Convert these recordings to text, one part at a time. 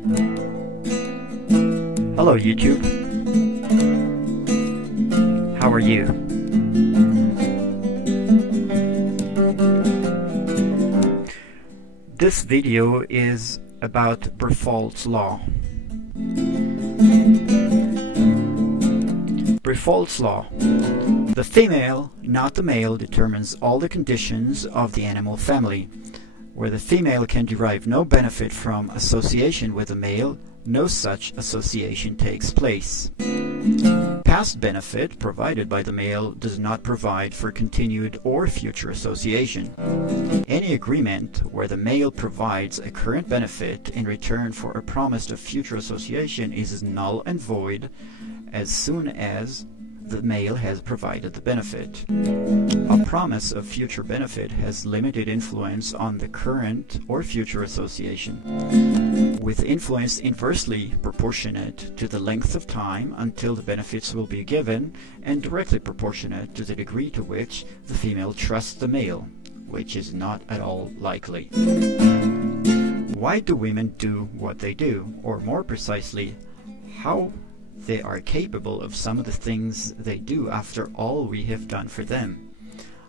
Hello YouTube. How are you? This video is about BRIFFAULT'S law. BRIFFAULT'S law. The female, not the male, determines all the conditions of the animal family. Where the female can derive no benefit from association with the male, no such association takes place. Past benefit provided by the male does not provide for continued or future association. Any agreement where the male provides a current benefit in return for a promise of future association is null and void as soon as the male has provided the benefit. A promise of future benefit has limited influence on the current or future association, with influence inversely proportionate to the length of time until the benefits will be given, and directly proportionate to the degree to which the female trusts the male, which is not at all likely. Why do women do what they do, or more precisely, how they are capable of some of the things they do after all we have done for them?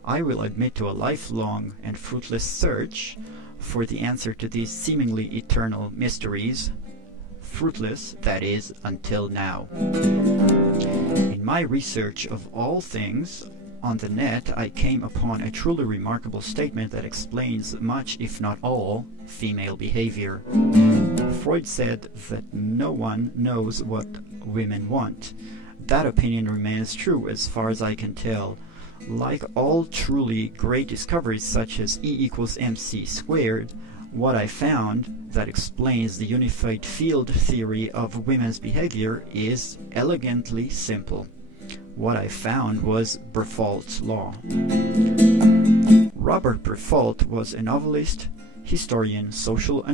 I will admit to a lifelong and fruitless search for the answer to these seemingly eternal mysteries. Fruitless, that is, until now. In my research of all things on the net, I came upon a truly remarkable statement that explains much, if not all, female behavior. Freud said that no one knows what women want. That opinion remains true as far as I can tell. Like all truly great discoveries such as E=mc², what I found that explains the unified field theory of women's behavior is elegantly simple. What I found was BRIFFAULT'S law. Robert BRIFFAULT was a novelist, historian, social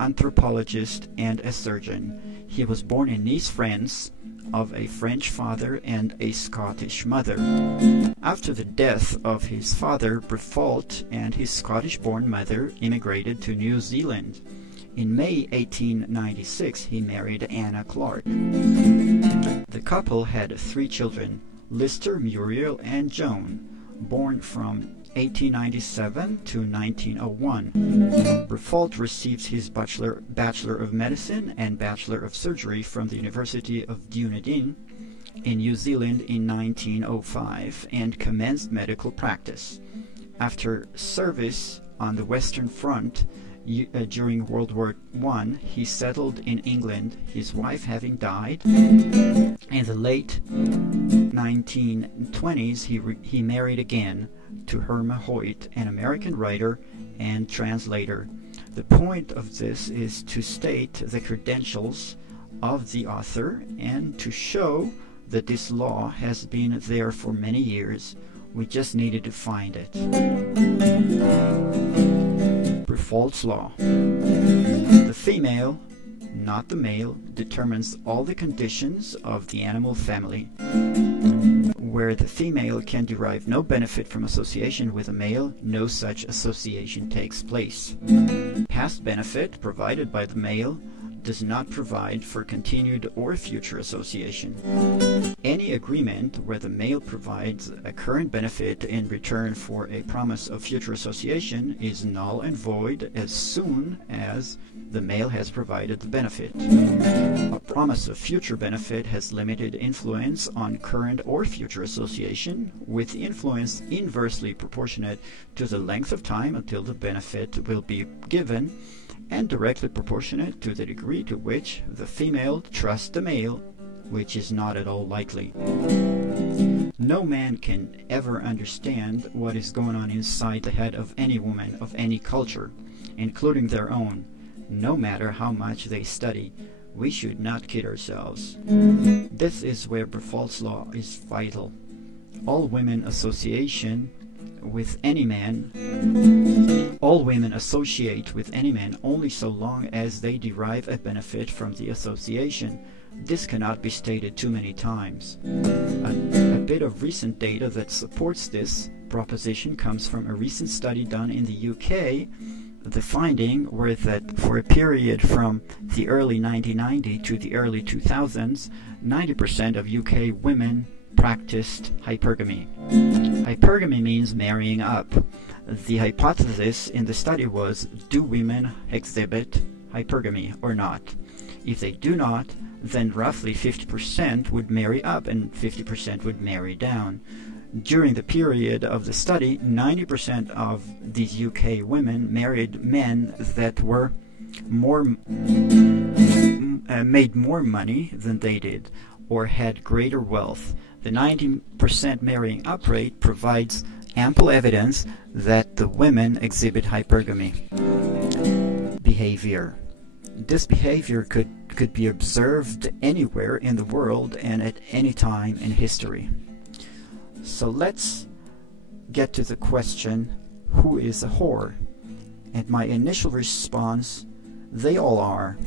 anthropologist, and a surgeon. He was born in Nice, France, of a French father and a Scottish mother. After the death of his father, BRIFFAULT and his Scottish-born mother immigrated to New Zealand. In May 1896, he married Anna Clark. The couple had 3 children, Lister, Muriel, and Joan, born from 1897 to 1901. BRIFFAULT received his Bachelor of Medicine and Bachelor of Surgery from the University of Dunedin in New Zealand in 1905 and commenced medical practice. After service on the Western Front during World War I, he settled in England, his wife having died. In the late 1920s, he married again to Irma Hoyt, an American writer and translator. The point of this is to state the credentials of the author and to show that this law has been there for many years. We just needed to find it. BRIFFAULT'S law. The female, not the male, determines all the conditions of the animal family. Where the female can derive no benefit from association with a male, no such association takes place. Past benefit provided by the male does not provide for continued or future association. Any agreement where the male provides a current benefit in return for a promise of future association is null and void as soon as the male has provided the benefit. A promise of future benefit has limited influence on current or future association, with influence inversely proportionate to the length of time until the benefit will be given, and directly proportionate to the degree to which the female trusts the male, which is not at all likely. No man can ever understand what is going on inside the head of any woman of any culture, including their own, no matter how much they study. We should not kid ourselves. This is where BRIFFAULT'S law is vital. All women associate with any man only so long as they derive a benefit from the association. This cannot be stated too many times. A bit of recent data that supports this proposition comes from a recent study done in the UK The findings were that for a period from the early 1990s to the early 2000s, 90% of UK women practiced hypergamy. Hypergamy means marrying up. The hypothesis in the study was, do women exhibit hypergamy or not? If they do not, then roughly 50% would marry up and 50% would marry down. During the period of the study, 90% of these UK women married men that were made more money than they did, or had greater wealth. The 90% marrying up rate provides ample evidence that the women exhibit hypergamy behavior. This behavior could be observed anywhere in the world and at any time in history. So let's get to the question, who is a whore? And my initial response, they all are.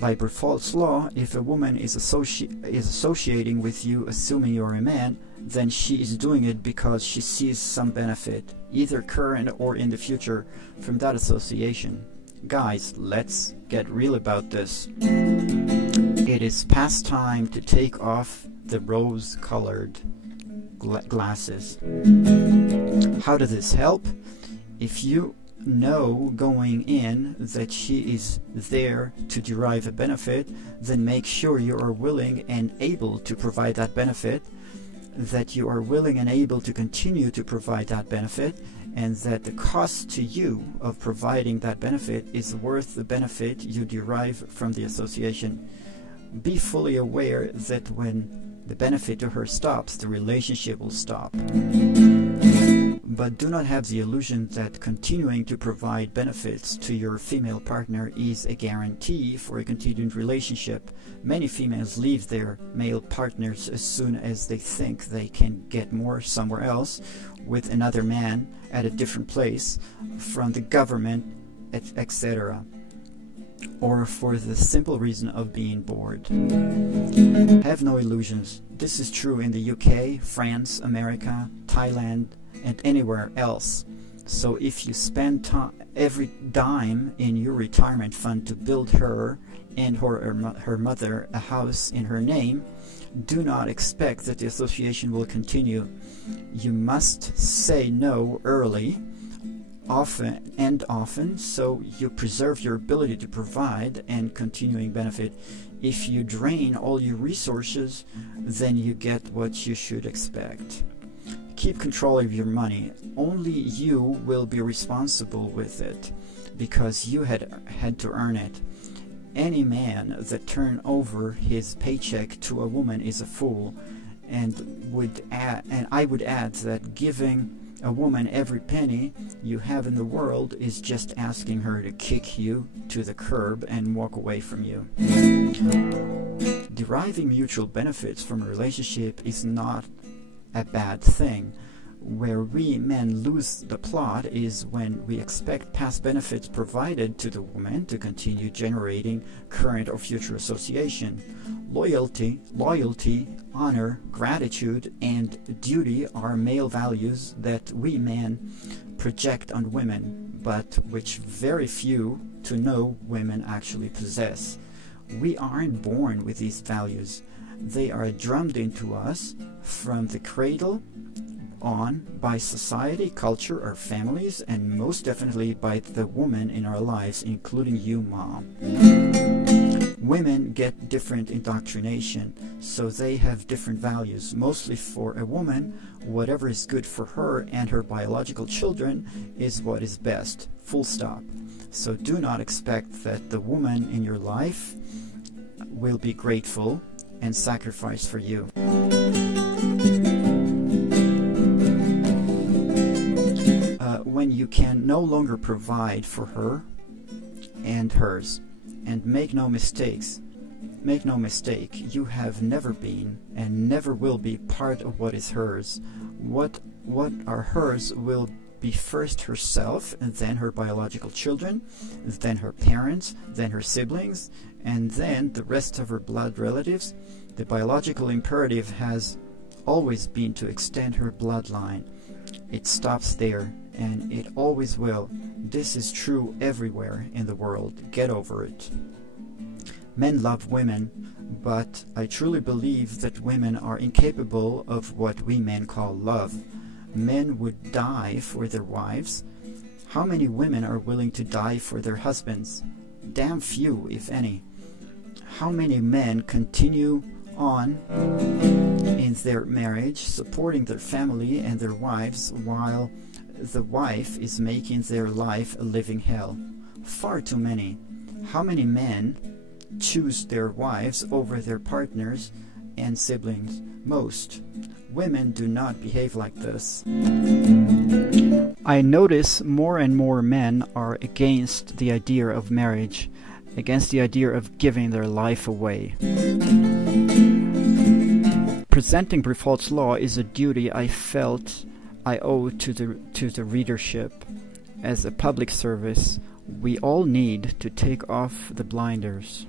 By BRIFFAULT'S law, if a woman is associating with you assuming you're a man, then she is doing it because she sees some benefit, either current or in the future, from that association. Guys, let's get real about this. It is past time to take off the rose-colored glasses. How does this help? If you know going in that she is there to derive a benefit, then make sure you are willing and able to provide that benefit, that you are willing and able to continue to provide that benefit, and that the cost to you of providing that benefit is worth the benefit you derive from the association. Be fully aware that when the benefit to her stops, the relationship will stop. But do not have the illusion that continuing to provide benefits to your female partner is a guarantee for a continued relationship. Many females leave their male partners as soon as they think they can get more somewhere else with another man at a different place, from the government, etc. or for the simple reason of being bored. Have no illusions. This is true in the UK, France, America, Thailand, and anywhere else. So if you spend every dime in your retirement fund to build her and her mother a house in her name, do not expect that the association will continue. You must say no early, often, so you preserve your ability to provide and continuing benefit. If you drain all your resources, then you get what you should expect. Keep control of your money. Only you will be responsible with it, because you had to earn it. Any man that turns over his paycheck to a woman is a fool, and I would add that giving a woman every penny you have in the world is just asking her to kick you to the curb and walk away from you. Deriving mutual benefits from a relationship is not a bad thing. Where we men lose the plot is when we expect past benefits provided to the woman to continue generating current or future association. Loyalty, honor, gratitude, and duty are male values that we men project on women, but which very few to no women actually possess. We aren't born with these values. They are drummed into us from the cradle on by society, culture, our families, and most definitely by the woman in our lives, including you, Mom. Women get different indoctrination, so they have different values. Mostly for a woman, whatever is good for her and her biological children is what is best, full stop. So do not expect that the woman in your life will be grateful and sacrifice for you. When you can no longer provide for her and hers, and make no mistake, you have never been and never will be part of what is hers. What are hers will be first herself, and then her biological children, then her parents, then her siblings, and then the rest of her blood relatives. The biological imperative has always been to extend her bloodline. It stops there, and it always will. This is true everywhere in the world. Get over it. Men love women, but I truly believe that women are incapable of what we men call love. Men would die for their wives. How many women are willing to die for their husbands? Damn few, if any. How many men continue on in their marriage, supporting their family and their wives, while the wife is making their life a living hell? Far too many. How many men choose their wives over their partners and siblings? Most. Women do not behave like this. I notice more and more men are against the idea of marriage, against the idea of giving their life away. Presenting BRIFFAULT'S law is a duty I felt I owe to the readership. As a public service, we all need to take off the blinders.